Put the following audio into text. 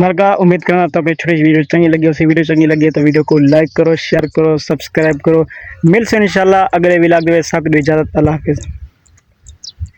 मरगा उम्मीद करना तो अपनी छोटी वीडियो चंगी लगी उसी वीडियो चंगी लगी तो वीडियो को लाइक करो शेयर करो सब्सक्राइब करो। मिलते हैं इंशाल्लाह अगले व्लॉग में। सब इजाजत, अल्लाह हाफिज़।